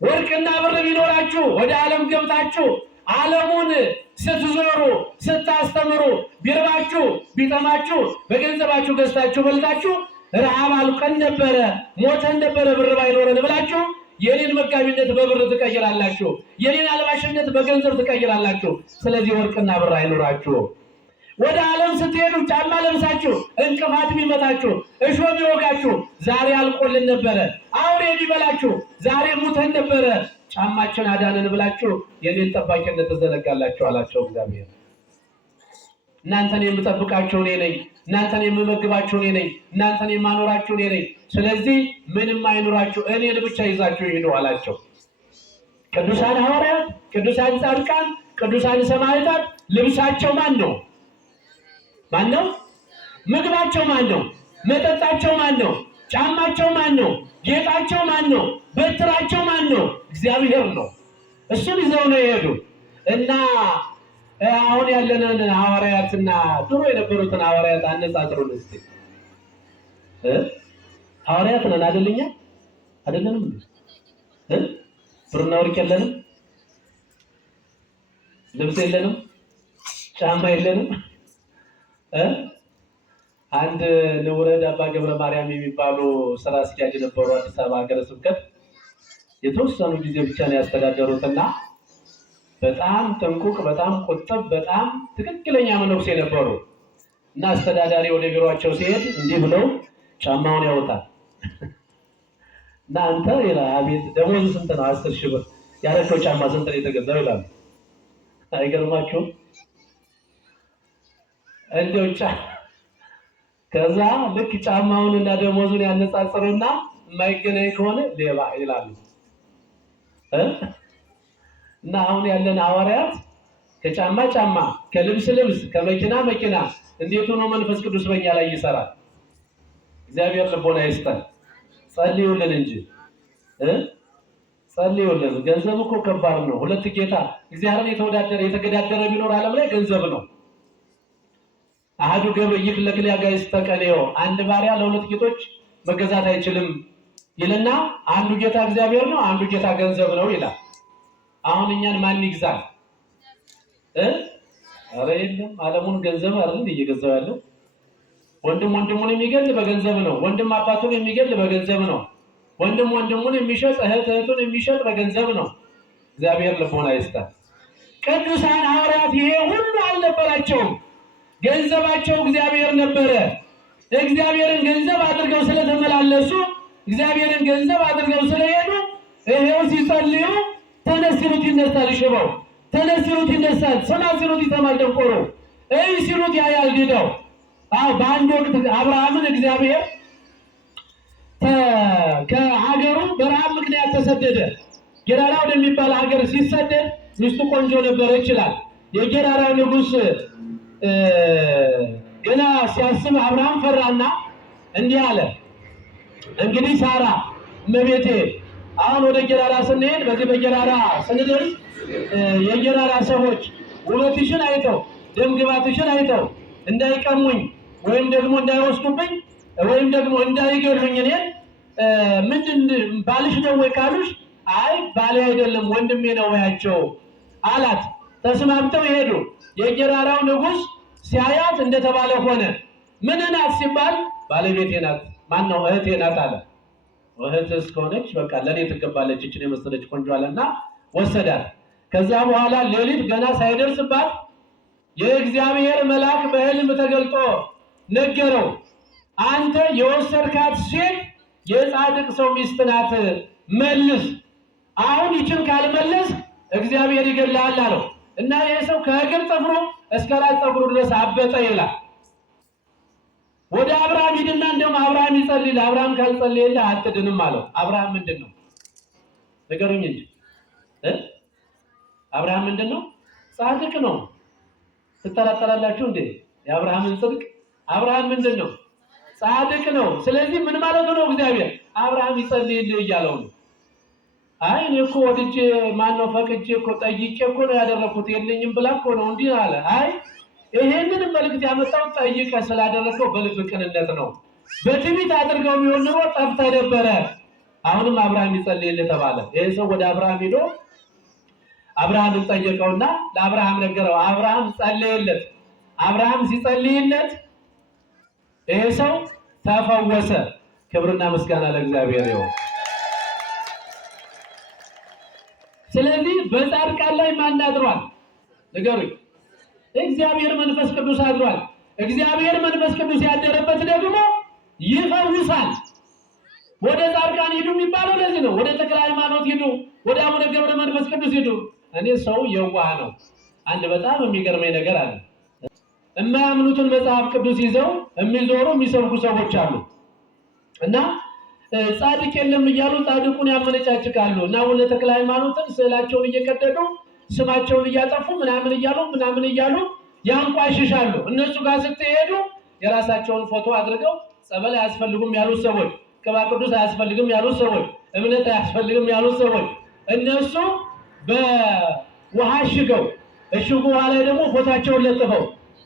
ወርቅና ብር ቢኖራችሁ ወደ ዓለም ገብታችሁ ዓለሙን ስትዞሩ ስታስተምሩ፣ ቢርባችሁ ቢጠማችሁ በገንዘባችሁ ገዝታችሁ በልታችሁ ረሃብ አልቀን ነበረ ሞተን ነበረ ብር ባይኖረን ብላችሁ የኔን መጋቢነት በብር ትቀይራላችሁ፣ የኔን አልባሽነት በገንዘብ ትቀይራላችሁ። ስለዚህ ወርቅና ብር አይኖራችሁ። ወደ ዓለም ስትሄዱ ጫማ ለብሳችሁ እንቅፋት ቢመታችሁ እሾህ ቢወጋችሁ ዛሬ አልቆልን ነበረ፣ አውሬ ቢበላችሁ ዛሬ ሙተን ነበረ፣ ጫማችን አዳነን ብላችሁ የኔን ጠባቂነት ትዘነጋላችሁ አላቸው እግዚአብሔር። እናንተን የምጠብቃችሁ እኔ ነኝ፣ እናንተን የምመግባችሁ እኔ ነኝ፣ እናንተን የማኖራችሁ እኔ ነኝ። ስለዚህ ምንም አይኖራችሁ፣ እኔን ብቻ ይዛችሁ ሂዱ አላቸው። ቅዱሳን ሐዋርያት፣ ቅዱሳን ጻድቃን፣ ቅዱሳን ሰማዕታት ልብሳቸው ማን ነው? ማን ነው? ምግባቸው ማን ነው? መጠጣቸው ማን ነው? ጫማቸው ማን ነው? ጌጣቸው ማን ነው? በትራቸው ማን ነው? እግዚአብሔር ነው። እሱን ይዘው ነው የሄዱ እና አሁን ያለንን ሐዋርያትና ድሮ የነበሩትን ሐዋርያት አነጻጽሩን እስቲ። ሐዋርያት ነን አይደልኛ? አይደለንም? ብርና ወርቅ የለንም፣ ልብስ የለንም፣ ጫማ የለንም። አንድ ንውረድ አባ ገብረ ማርያም የሚባሉ ስራ አስኪያጅ ነበሩ አዲስ አበባ ሀገረ ስብከት። የተወሰኑ ጊዜ ብቻ ነው ያስተዳደሩትና በጣም ጥንቁቅ፣ በጣም ቁጥብ፣ በጣም ትክክለኛ መነኩሴ ነበሩ እና አስተዳዳሪ ወደ ቢሮአቸው ሲሄድ እንዲህ ብለው ጫማውን ያወጣል እና አንተ ይላል፣ አቤት ደሞዝ ስንት ነው? 10,000 ብር። ያረከው ጫማ ስንት ነው የተገዛው ይላሉ። አይገርማችሁም? እንደው ከዛ ልክ ጫማውንና ደሞዙን ያነጻጽሩና የማይገናኝ ከሆነ ሌባ ይላሉ። እና አሁን ያለን ሐዋርያት ከጫማ ጫማ፣ ከልብስ ልብስ፣ ከመኪና መኪና እንዴት ሆኖ መንፈስ ቅዱስ በእኛ ላይ ይሰራል? እግዚአብሔር ልቦና ይስጠን። ጸልዩልን እንጂ ጸልዩልን። ገንዘብ እኮ ከባድ ነው። ሁለት ጌታ እግዚአብሔርን የተገዳደረ ቢኖር ዓለም ላይ ገንዘብ ነው። አሐዱ ገብር ይክለክል ያጋይስ ተቀኔዮ፣ አንድ ባሪያ ለሁለት ጌቶች መገዛት አይችልም ይልና አንዱ ጌታ እግዚአብሔር ነው፣ አንዱ ጌታ ገንዘብ ነው ይላል። አሁን እኛን ማን ይግዛል? ኧረ የለም። ዓለሙን ገንዘብ አይደል እየገዛው ያለው? ወንድም ወንድሙን የሚገል በገንዘብ ነው። ወንድም አባቱን የሚገል በገንዘብ ነው። ወንድም ወንድሙን የሚሸጥ እህት እህቱን የሚሸጥ በገንዘብ ነው። እግዚአብሔር ልቦና ይስጣል። ቅዱሳን ሐዋርያት ይሄ ሁሉ አልነበራቸውም። ገንዘባቸው እግዚአብሔር ነበረ። እግዚአብሔርን ገንዘብ አድርገው ስለተመላለሱ፣ እግዚአብሔርን ገንዘብ አድርገው ስለሄዱ ይሄው ሲጸልዩ ተነስ ሲሉት ይነሳል ሽባው፣ ተነስ ሲሉት ይነሳል፣ ስማ ሲሉት ይሰማል ደንቆሮ፣ እይ ሲሉት ያያል ዲዳው። በአንድ ወቅት አብርሃምን እግዚአብሔር ከሀገሩ በረሃብ ምክንያት ተሰደደ። ጌራራ ወደሚባል ሀገር ሲሰደድ ሚስቱ ቆንጆ ነበረ ይችላል። የጌራራው ንጉሥ ገና ሲያስብ አብርሃም ፈራና እንዲህ አለ፣ እንግዲህ ሳራ እመቤቴ አሁን ወደ ጌራራ ስንሄድ በዚህ በጌራራ ስንደርስ የጌራራ ሰዎች ውበትሽን አይተው ደም ግባትሽን አይተው እንዳይቀሙኝ ወይም ደግሞ እንዳይወስዱብኝ ወይም ደግሞ እንዳይገሉኝ እኔ ምንድን ባልሽ ነው ወይ ካሉሽ፣ አይ ባሌ አይደለም ወንድሜ ነው ያቸው አላት። ተስማምተው ሄዱ። የጌራራው ንጉሥ ሲያያት እንደተባለ ሆነ። ምን ናት ሲባል ባለቤቴ ናት፣ ማን ነው እህቴ ናት አለ። እህትስ ከሆነች በቃ ለኔ ትገባለች እችን የመሰለች ቆንጆ አለና ወሰዳት። ከዛ በኋላ ሌሊት ገና ሳይደርስባት የእግዚአብሔር መልአክ በሕልም ተገልጦ ነገረው፣ አንተ የወሰድካት ሴት የጻድቅ ሰው ሚስት ናት፣ መልስ። አሁን ይችን ካልመለስ እግዚአብሔር ይገድልሃል አለው። እና ይሄ ሰው ከእግር ጥፍሩ እስከ ራስ ጥፍሩ ድረስ አበጠ ይላል። ወደ አብርሃም ሂድና እንደውም አብርሃም ይጸልይልህ፣ አብርሃም ካልጸለየልህ አትድንም አለው። አብርሃም ምንድን ነው ንገሩኝ እንጂ አብርሃም ምንድን ነው? ጻድቅ ነው። ትጠራጠራላችሁ እንዴ የአብርሃምን ጽድቅ? አብርሃም ምንድን ነው? ጻድቅ ነው። ስለዚህ ምን ማለት ነው? እግዚአብሔር አብርሃም ይጸልይልህ እያለው ነው። አይ እኔ እኮ ወድጄ ማነው ፈቅጄ እኮ ጠይቄ እኮ ነው ያደረኩት የለኝም ብላ እኮ ነው እንዲህ አለ። አይ ይሄንን መልእክት ያመጣው ጠይቀ ስላደረገው በልብ ቅንነት ነው። በትዕቢት አድርገው ቢሆን ኖሮ ጠፍተህ ነበረ። አሁንም አብርሃም ይጸልይልህ ተባለ። ይሄ ሰው ወደ አብርሃም ሄዶ አብርሃምን ጠየቀውና ለአብርሃም ነገረው። አብርሃም ጸለየለት። አብርሃም ሲጸልይለት ይሄ ሰው ተፈወሰ። ክብርና ምስጋና ለእግዚአብሔር ይሁን። ስለዚህ በጻድቃን ላይ ማን አድሯል? ንገሩኝ። እግዚአብሔር መንፈስ ቅዱስ አድሯል። እግዚአብሔር መንፈስ ቅዱስ ያደረበት ደግሞ ይፈውሳል። ወደ ጻድቃን ሂዱ የሚባለው ለዚህ ነው። ወደ ተክለ ሃይማኖት ሂዱ፣ ወደ አቡነ ገብረ መንፈስ ቅዱስ ሂዱ። እኔ ሰው የዋህ ነው። አንድ በጣም የሚገርመኝ ነገር አለ። የማያምኑትን መጽሐፍ ቅዱስ ይዘው የሚዞሩ የሚሰብኩ ሰዎች አሉ እና ጻድቅ የለም እያሉ ጻድቁን ያመነጫጭቃሉ እና አቡነ ተክለ ሃይማኖትን ስዕላቸውን እየቀደዱ ስማቸውን እያጠፉ ምናምን እያሉ ያንቋሽሻሉ። እነሱ ጋር ስትሄዱ የራሳቸውን ፎቶ አድርገው ጸበል አያስፈልጉም ያሉት ሰዎች፣ ቅባ ቅዱስ አያስፈልግም ያሉት ሰዎች፣ እምነት አያስፈልግም ያሉት ሰዎች እነሱ በውሃ ሽገው እሽጉ ውሃ ላይ ደግሞ ፎታቸውን ለጥፈው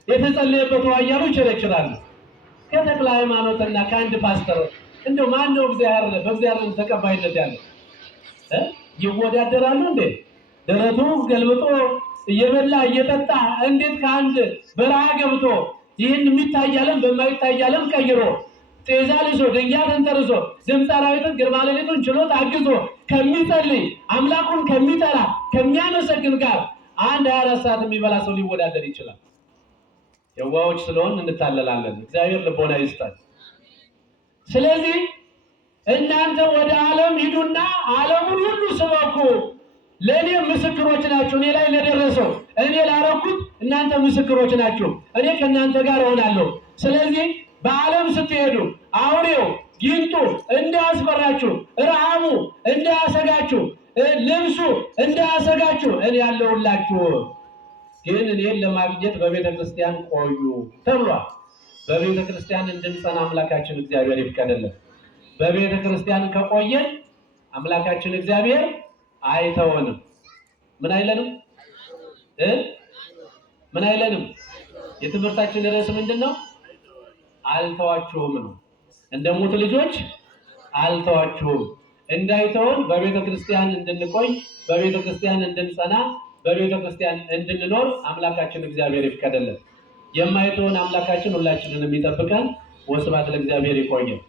የተጸለየበት ውሃ እያሉ ይቸረችራሉ። ከተክለ ሃይማኖትና ከአንድ ፓስተር እንደው ማን ነው በእግዚአብሔር ተቀባይነት ያለው? ይወዳደራሉ እንዴ? ደረቱ ገልብጦ እየበላ እየጠጣ እንዴት ከአንድ በረሃ ገብቶ ይህን የሚታይ ዓለም በማይታይ ዓለም ቀይሮ ጤዛ ልሶ ድንጋይ ተንተርሶ ድምፀ አራዊትን ግርማ ሌሊቱን ችሎት አግዞ ከሚጸልይ አምላኩን ከሚጠራ ከሚያመሰግን ጋር አንድ 24 ሰዓት የሚበላ ሰው ሊወዳደር ይችላል? የዋዎች ስለሆን እንታለላለን። እግዚአብሔር ልቦና ይስጣል። ስለዚህ እናንተ ወደ ዓለም ሂዱና ዓለሙን ሁሉ ስበኩ። ለእኔ ምስክሮች ናችሁ። እኔ ላይ ለደረሰው እኔ ላረኩት እናንተ ምስክሮች ናችሁ። እኔ ከእናንተ ጋር እሆናለሁ። ስለዚህ በዓለም ስትሄዱ አውሬው ጊንጡ እንዳያስፈራችሁ፣ ረሃቡ እንዳያሰጋችሁ፣ ልብሱ እንዳያሰጋችሁ እኔ ያለሁላችሁ። ግን እኔን ለማግኘት በቤተ ክርስቲያን ቆዩ ተብሏል። በቤተ ክርስቲያን እንድንጸና አምላካችን እግዚአብሔር ይፍቀድልን። በቤተ ክርስቲያን ከቆየን አምላካችን እግዚአብሔር አይተወንም። ምን አይለንም? ምን አይለንም? የትምህርታችን ርዕስ ምንድነው? አልተዋችሁም ነው። እንደ ሙት ልጆች አልተዋችሁም። እንዳይተውን በቤተ ክርስቲያን እንድንቆይ፣ በቤተ ክርስቲያን እንድንጸና፣ በቤተ ክርስቲያን እንድንኖር አምላካችን እግዚአብሔር ይፍቀድልን። የማይተውን አምላካችን ሁላችንን የሚጠብቀን። ወስብሐት ለእግዚአብሔር። ይቆየን።